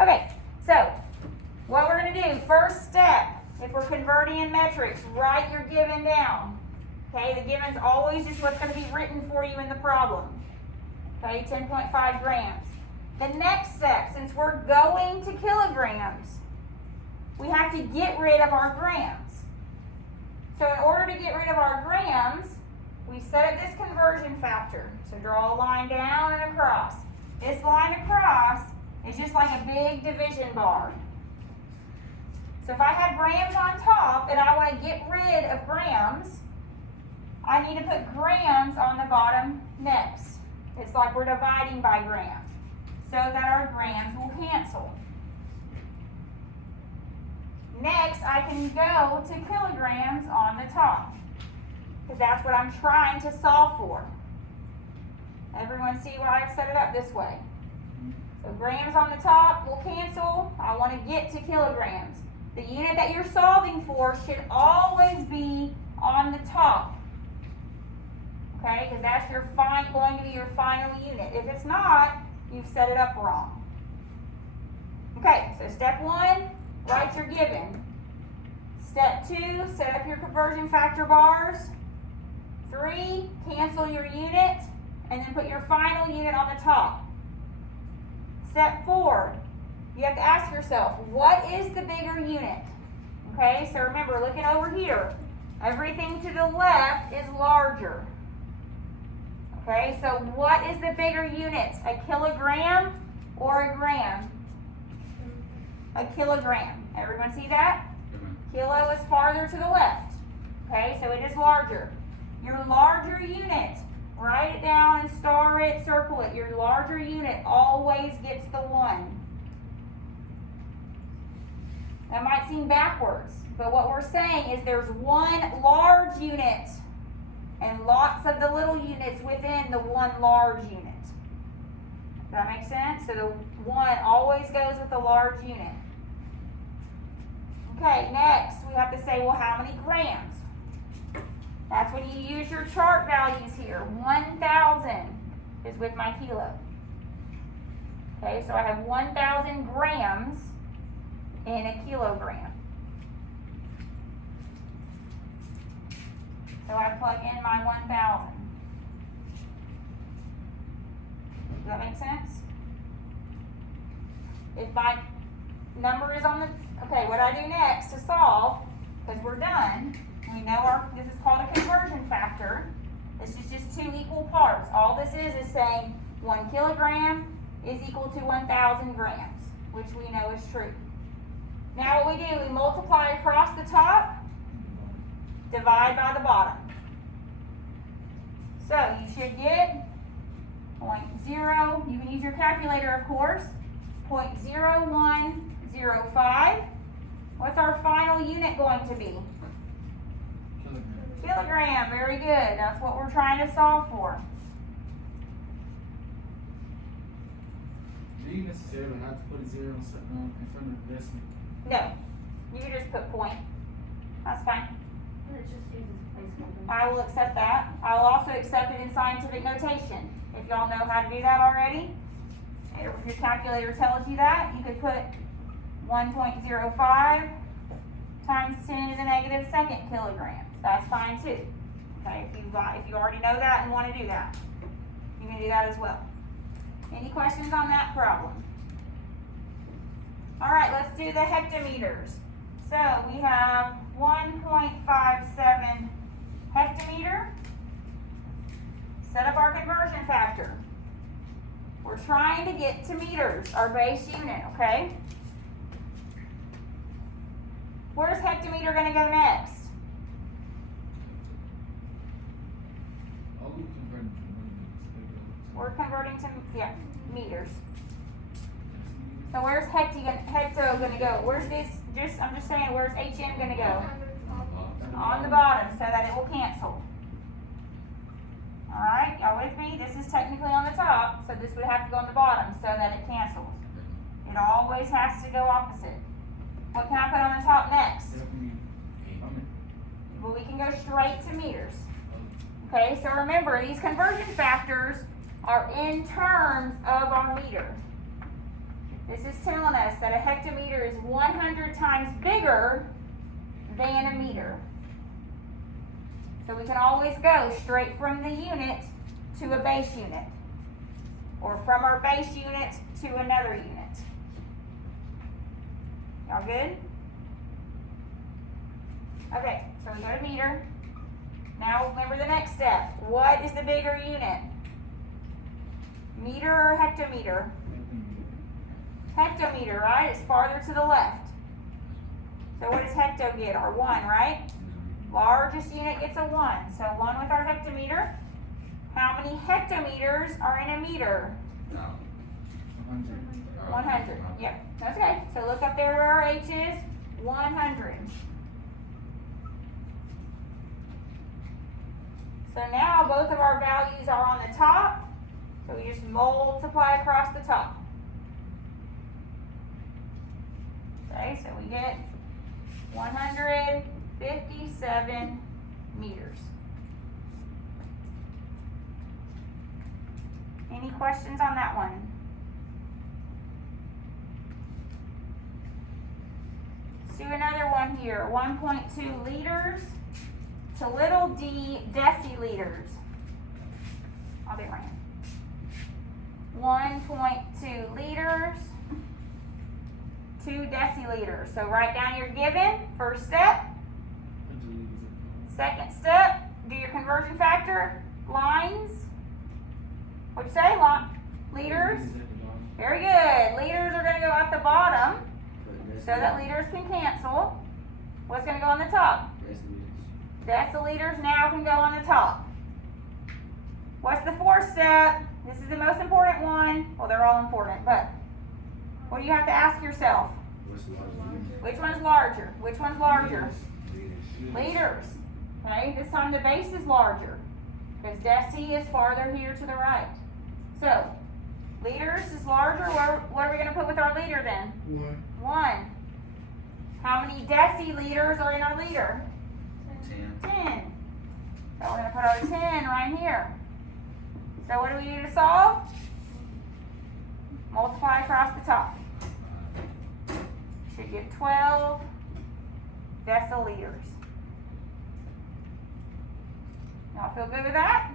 Okay, so what we're gonna do, first step, if we're converting in metrics, write your given down. Okay, the given's always just what's gonna be written for you in the problem. Okay, 10.5 grams. The next step, since we're going to kilograms, we have to get rid of our grams. So in order to get rid of our grams, we set up this conversion factor. So draw a line down and across. This line across is just like a big division bar. So if I have grams on top and I want to get rid of grams, I need to put grams on the bottom next. It's like we're dividing by grams so that our grams will cancel. Next, I can go to kilograms on the top because that's what I'm trying to solve for. Everyone see why I've set it up this way? So grams on the top will cancel. I want to get to kilograms. The unit that you're solving for should always be on the top. Okay, because that's your going to be your final unit. If it's not, you've set it up wrong. Okay, so step 1, write your given. Step 2, set up your conversion factor bars. 3, cancel your unit, and then put your final unit on the top. Step 4, you have to ask yourself, what is the bigger unit? Okay, so remember, looking over here, everything to the left is larger. Okay, so what is the bigger unit? A kilogram or a gram? A kilogram. Everyone see that? Kilo is farther to the left. Okay, so it is larger. Your larger unit, write it down and star it, circle it. Your larger unit always gets the 1. That might seem backwards, but what we're saying is there's one large unit and lots of the little units within the one large unit. Does that make sense? So the 1 always goes with the large unit. Okay, next we have to say, well, how many grams? That's when you use your chart values here. 1,000 is with my kilo. Okay, so I have 1,000 grams in a kilogram. So I plug in my 1,000. Does that make sense? If my number is on the, okay, what I do next to solve, because we're done, we know this is called a conversion factor. This is just 2 equal parts. All this is saying 1 kilogram is equal to 1,000 grams, which we know is true. Now what we do, we multiply across the top, divide by the bottom. So you should get 0.0, you can use your calculator of course, 0.0105. What's our final unit going to be? Kilogram, very good. That's what we're trying to solve for. Do you necessarily have to put a 0 in front of the decimal? No, you can just put point. That's fine. It just uses placeholder. I will accept that. I will also accept it in scientific notation. If y'all know how to do that already, or if your calculator tells you that, you could put 1.05 times 10 to the negative second kilograms. That's fine too. Okay, if you already know that and want to do that, you can do that as well. Any questions on that problem? All right, let's do the hectometers. So we have 1.57 hectometer. Set up our conversion factor. We're trying to get to meters, our base unit, okay? Where's hectometer going to go next? We're converting to meters. So where's hecto going to go? Where's this? I'm just saying, where's HM going to go? On the bottom, so that it will cancel. All right, y'all with me? This is technically on the top, so this would have to go on the bottom so that it cancels. It always has to go opposite. What can I put on the top next? Well, we can go straight to meters. Okay, so remember, these conversion factors are in terms of our meter. This is telling us that a hectometer is 100 times bigger than a meter. So we can always go straight from the unit to a base unit, or from our base unit to another unit. Y'all good? Okay, so we got a meter. Now remember the next step. What is the bigger unit? Meter or hectometer? Hectometer, right? It's farther to the left. So what does hecto get? Our 1, right? Largest unit gets a 1. So 1 with our hectometer. How many hectometers are in a meter? 100. Yep, that's okay. So look up there where our H is. 100. So now both of our values are on the top. So we just multiply across the top. Okay, so we get 157 meters. Any questions on that one? Let's do another one here. 1.2 liters to little d deciliters. I'll be right here. 1.2 liters, 2 deciliters. So write down your given, first step. Second step, do your conversion factor, lines. What'd you say? Liters? Very good. Liters are gonna go at the bottom so that liters can cancel. What's gonna go on the top? Deciliters now can go on the top. What's the fourth step? This is the most important one. Well, they're all important, but what do you have to ask yourself? Which one's larger? Which one's larger? Liters. Okay, this time the base is larger because deci is farther here to the right. So, liters is larger. What are we going to put with our liter then? 1. How many deciliters are in our liter? 10. So we're going to put our 10 right here. So what do we do to solve? Multiply across the top. Should get 12 deciliters. Y'all feel good with that?